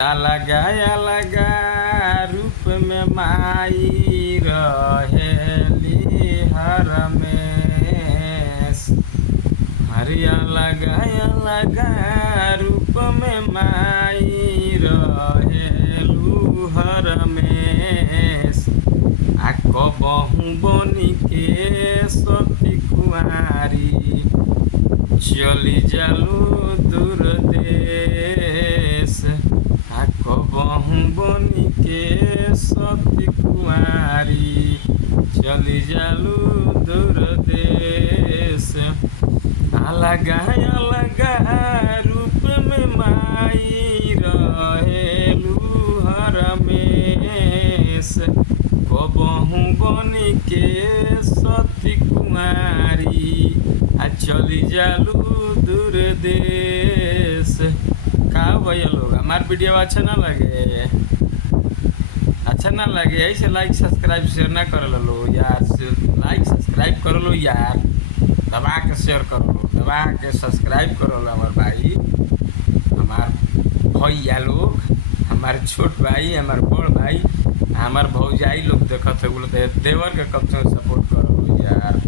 अलगा अलगा रूप में माई रहेली हर में। हरि अलगा अलगा रूप में माई रहेलू हर में। आ कबहू बनी के सती कुआरी चली जालू दूर देश। आ कबहू बनी के सती कुआरी चली जालू दूर देश। अलगा अलगा रूप में माई रहेलू हर में। कबहू बनी के सती कुमारी आ चली जालू दूर देश। का भैया लोग हमार वीडियो अच्छा ना लगे, अच्छा ना लगे ऐसे लाइक सब्सक्राइब शेयर ना कर लो यार। लाइक सब्सक्राइब कर लो यार, दबा के शेयर कर लो, दबा के सब्सक्राइब कर लो। हमार भाई, हमार भैया लोग, हमारे छोट भाई, हमार बड़ भाई, हमार भौजाई लोग देखते, देवर के कब से सपोर्ट करो यार।